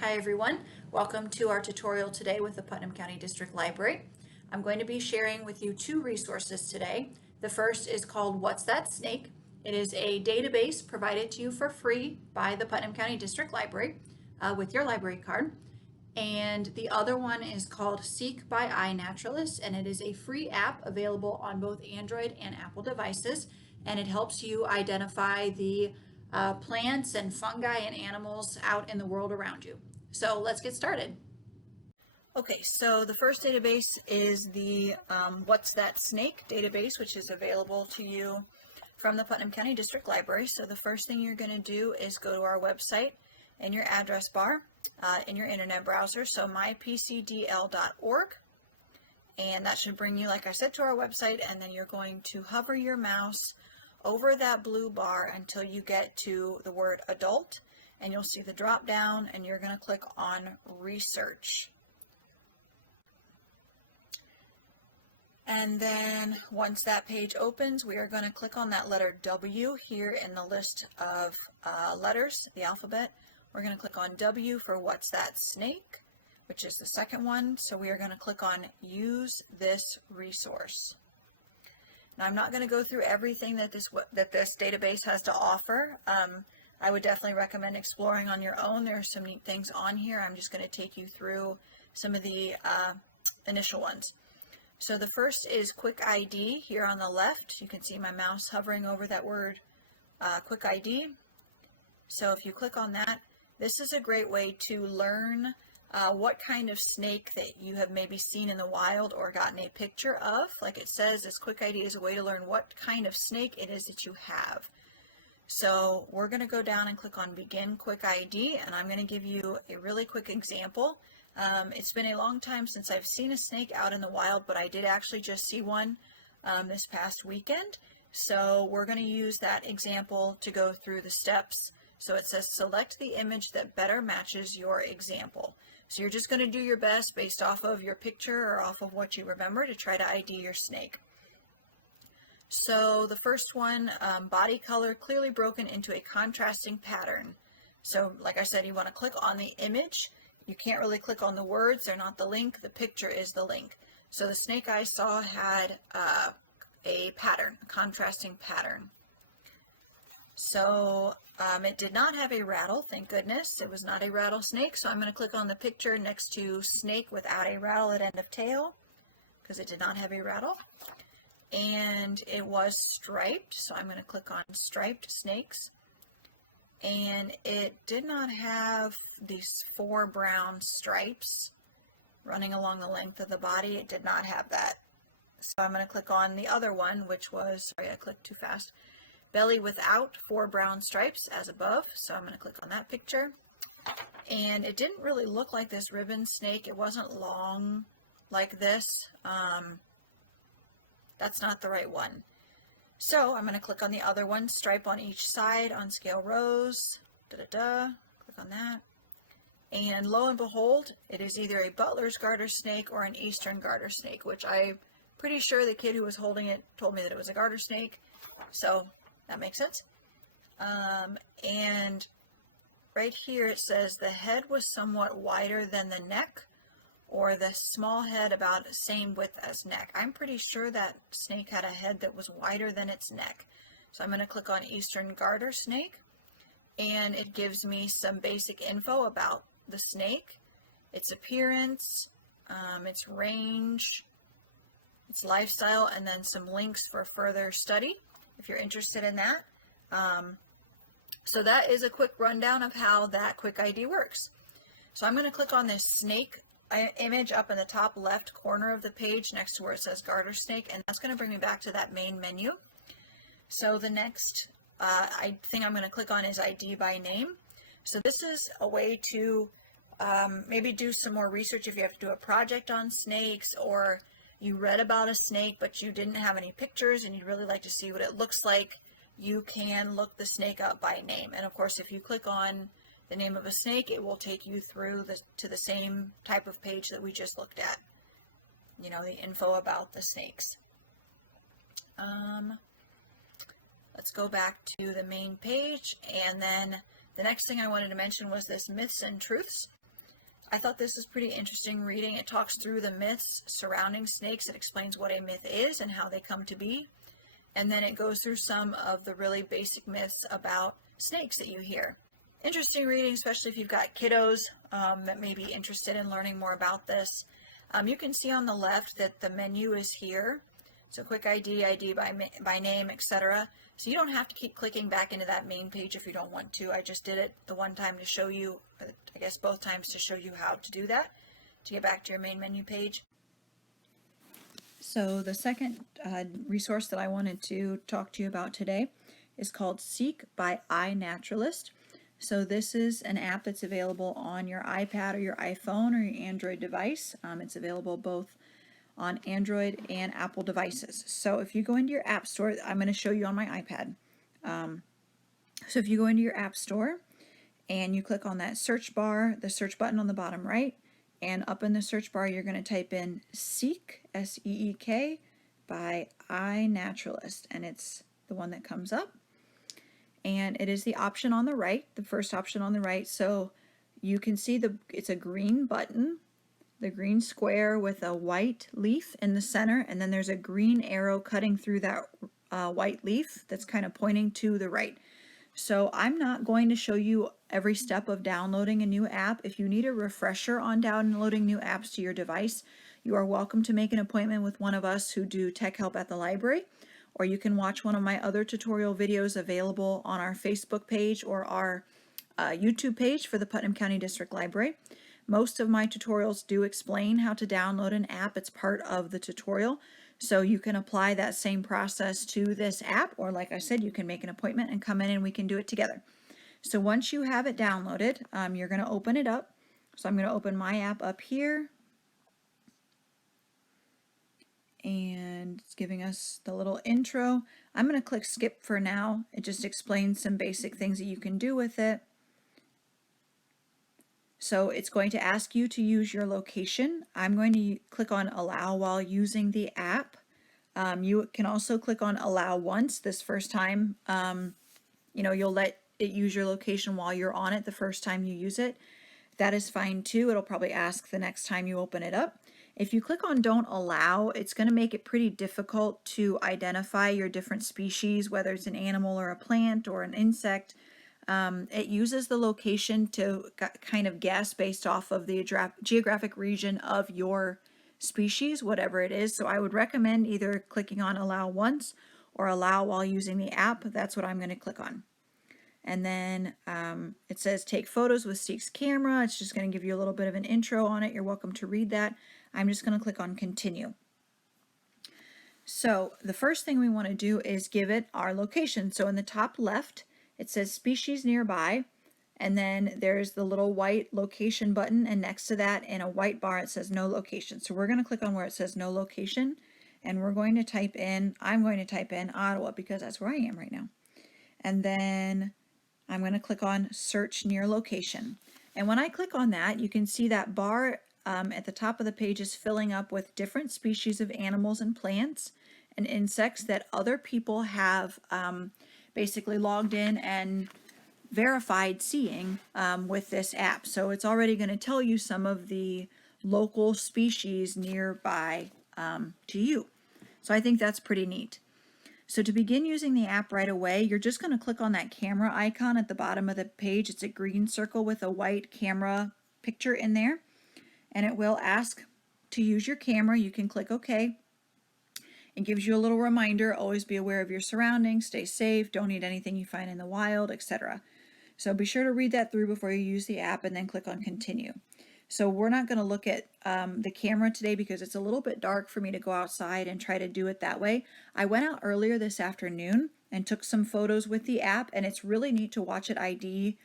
Hi everyone, welcome to our tutorial today with the Putnam County District Library. I'm going to be sharing with you two resources today. The first is called What's That Snake? It is a database provided to you for free by the Putnam County District Library with your library card. And the other one is called Seek by iNaturalist, and it is a free app available on both Android and Apple devices, and it helps you identify the plants and fungi and animals out in the world around you. So let's get started. Okay, so the first database is the What's That Snake database, which is available to you from the Putnam County District Library. So the first thing you're going to do is go to our website in your address bar in your internet browser, so mypcdl.org, and that should bring you, like I said, to our website, and then you're going to hover your mouse over that blue bar until you get to the word adult, and you'll see the drop down, and you're going to click on research. And then once that page opens, we are going to click on that letter W here in the list of letters, the alphabet. We're going to click on W for What's That Snake, which is the second one. So we are going to click on Use This Resource. Now I'm not going to go through everything that this database has to offer. I would definitely recommend exploring on your own. There are some neat things on here. I'm just going to take you through some of the initial ones. So the first is Quick ID here on the left. You can see my mouse hovering over that word Quick ID. So if you click on that, this is a great way to learn what kind of snake that you have maybe seen in the wild or gotten a picture of. Like it says, this Quick ID is a way to learn what kind of snake it is that you have. So we're going to go down and click on Begin Quick ID, and I'm going to give you a really quick example. It's been a long time since I've seen a snake out in the wild, but I did actually just see one this past weekend. So we're going to use that example to go through the steps. So it says select the image that better matches your example. So you're just going to do your best based off of your picture or off of what you remember to try to ID your snake. So the first one, body color clearly broken into a contrasting pattern. So like I said, you want to click on the image. You can't really click on the words, they're not the link, the picture is the link. So the snake I saw had a pattern, a contrasting pattern. So it did not have a rattle, thank goodness. It was not a rattlesnake, so I'm going to click on the picture next to snake without a rattle at end of tail, because it did not have a rattle. And it was striped, so I'm going to click on striped snakes. And it did not have these 4 brown stripes running along the length of the body. It did not have that. So I'm going to click on the other one, which was, sorry, I clicked too fast, belly without 4 brown stripes as above. So I'm going to click on that picture. And it didn't really look like this ribbon snake. It wasn't long like this. That's not the right one. So I'm going to click on the other one, stripe on each side on scale rows, click on that. And lo and behold, it is either a Butler's garter snake or an Eastern garter snake, which I'm pretty sure the kid who was holding it told me that it was a garter snake. So that makes sense. And right here it says the head was somewhat wider than the neck, or the small head about the same width as neck. I'm pretty sure that snake had a head that was wider than its neck. So I'm going to click on Eastern garter snake, and it gives me some basic info about the snake, its appearance, its range, its lifestyle, and then some links for further study if you're interested in that. So that is a quick rundown of how that Quick ID works. So I'm going to click on this snake image up in the top left corner of the page next to where it says garter snake, and that's going to bring me back to that main menu. So the next thing I'm going to click on is ID by name. So this is a way to maybe do some more research if you have to do a project on snakes, or you read about a snake but you didn't have any pictures and you'd really like to see what it looks like. You can look the snake up by name, and of course if you click on the name of a snake, it will take you through to the same type of page that we just looked at. You know, the info about the snakes. Let's go back to the main page, and then the next thing I wanted to mention was this Myths and Truths. I thought this was pretty interesting reading. It talks through the myths surrounding snakes. It explains what a myth is and how they come to be. And then it goes through some of the really basic myths about snakes that you hear. Interesting reading, especially if you've got kiddos that may be interested in learning more about this. You can see on the left that the menu is here. So quick ID by name, etc. So you don't have to keep clicking back into that main page if you don't want to. I just did it the one time to show you, I guess both times to show you how to do that, to get back to your main menu page. So the second resource that I wanted to talk to you about today is called Seek by iNaturalist. So this is an app that's available on your iPad or your iPhone or your Android device. It's available both on Android and Apple devices. So if you go into your App Store, I'm going to show you on my iPad. So if you go into your App Store and you click on that search bar, the search button on the bottom right, and up in the search bar you're going to type in Seek, S-E-E-K, by iNaturalist, and it's the one that comes up. And it is the option on the right, the first option on the right. So you can see it's a green button, the green square with a white leaf in the center, and then there's a green arrow cutting through that white leaf that's kind of pointing to the right. So I'm not going to show you every step of downloading a new app. If you need a refresher on downloading new apps to your device, you are welcome to make an appointment with one of us who do tech help at the library, or you can watch one of my other tutorial videos available on our Facebook page or our YouTube page for the Putnam County District Library. Most of my tutorials do explain how to download an app. It's part of the tutorial. So you can apply that same process to this app, or like I said, you can make an appointment and come in and we can do it together. So once you have it downloaded, you're going to open it up. So I'm going to open my app up here. And it's giving us the little intro. I'm going to click skip for now. It just explains some basic things that you can do with it. So it's going to ask you to use your location. I'm going to click on allow while using the app. You can also click on allow once. This first time, you'll let it use your location while you're on it the first time you use it. That is fine too. It'll probably ask the next time you open it up. If you click on don't allow, it's going to make it pretty difficult to identify your different species, whether it's an animal or a plant or an insect. It uses the location to kind of guess based off of the geographic region of your species, whatever it is. So I would recommend either clicking on allow once or allow while using the app. That's what I'm going to click on. And then it says take photos with Seek's camera. It's just going to give you a little bit of an intro on it. You're welcome to read that. I'm just going to click on continue. So the first thing we want to do is give it our location. So in the top left, it says species nearby, and then there's the little white location button, and next to that in a white bar it says no location. So we're going to click on where it says no location, and I'm going to type in Ottawa because that's where I am right now. And then I'm going to click on search near location. And when I click on that, you can see that bar at the top of the page is filling up with different species of animals and plants and insects that other people have basically logged in and verified seeing with this app. So it's already going to tell you some of the local species nearby to you. So I think that's pretty neat. So to begin using the app right away, you're just going to click on that camera icon at the bottom of the page. It's a green circle with a white camera picture in there, and it will ask to use your camera. You can click OK. It gives you a little reminder, always be aware of your surroundings, stay safe, don't eat anything you find in the wild, etc. So be sure to read that through before you use the app and then click on continue. So we're not going to look at the camera today because it's a little bit dark for me to go outside and try to do it that way. I went out earlier this afternoon and took some photos with the app, and it's really neat to watch it ID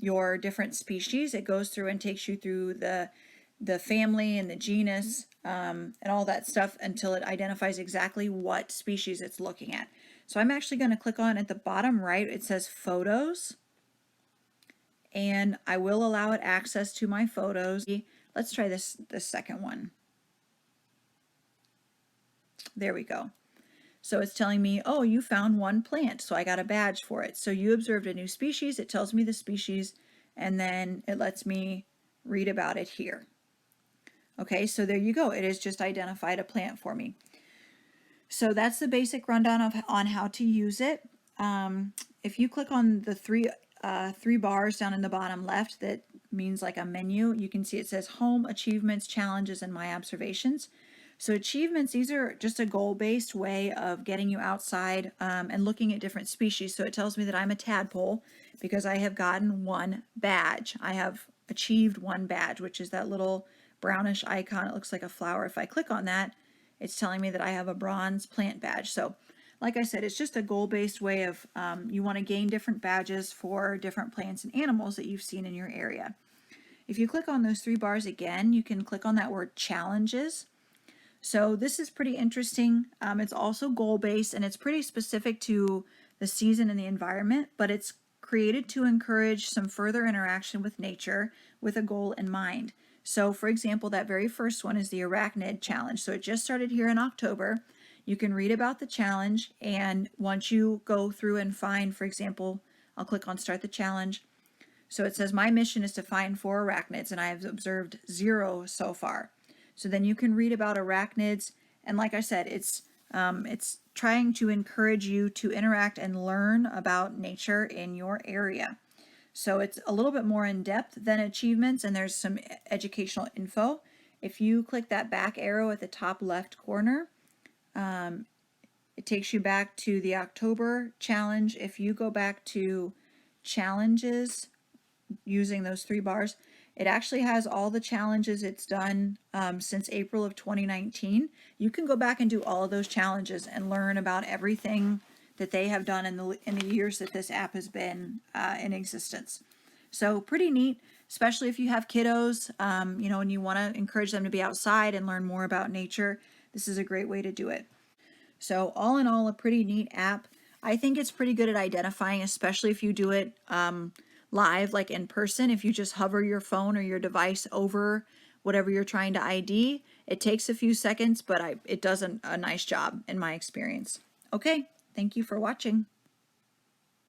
your different species. It goes through and takes you through the family and the genus and all that stuff until it identifies exactly what species it's looking at. So I'm actually going to click on at the bottom right, it says photos, and I will allow it access to my photos. Let's try this second one. There we go. So it's telling me, oh, you found one plant, so I got a badge for it. So you observed a new species, it tells me the species, and then it lets me read about it here. Okay, so there you go. It has just identified a plant for me. So that's the basic rundown on how to use it. If you click on the three bars down in the bottom left, that means like a menu. You can see it says Home, Achievements, Challenges, and My Observations. So achievements, these are just a goal-based way of getting you outside and looking at different species. So it tells me that I'm a tadpole because I have gotten one badge. I have achieved one badge, which is that little brownish icon. It looks like a flower. If I click on that, it's telling me that I have a bronze plant badge. So like I said, it's just a goal-based way of you want to gain different badges for different plants and animals that you've seen in your area. If you click on those three bars again, you can click on that word challenges. So this is pretty interesting. It's also goal-based and it's pretty specific to the season and the environment, but it's created to encourage some further interaction with nature with a goal in mind. So for example, that very first one is the Arachnid Challenge. So it just started here in October. You can read about the challenge, and once you go through and find, for example, I'll click on Start the Challenge. So it says my mission is to find 4 arachnids, and I have observed 0 so far. So then you can read about arachnids, and like I said, it's trying to encourage you to interact and learn about nature in your area. So it's a little bit more in depth than achievements, and there's some educational info. If you click that back arrow at the top left corner, it takes you back to the October challenge. If you go back to challenges using those 3 bars, it actually has all the challenges it's done since April of 2019. You can go back and do all of those challenges and learn about everything that they have done in the years that this app has been in existence. So pretty neat, especially if you have kiddos, you know, and you want to encourage them to be outside and learn more about nature. This is a great way to do it. So all in all, a pretty neat app. I think it's pretty good at identifying, especially if you do it live, like in person. If you just hover your phone or your device over whatever you're trying to ID, it takes a few seconds, but it does a nice job in my experience. Okay, thank you for watching.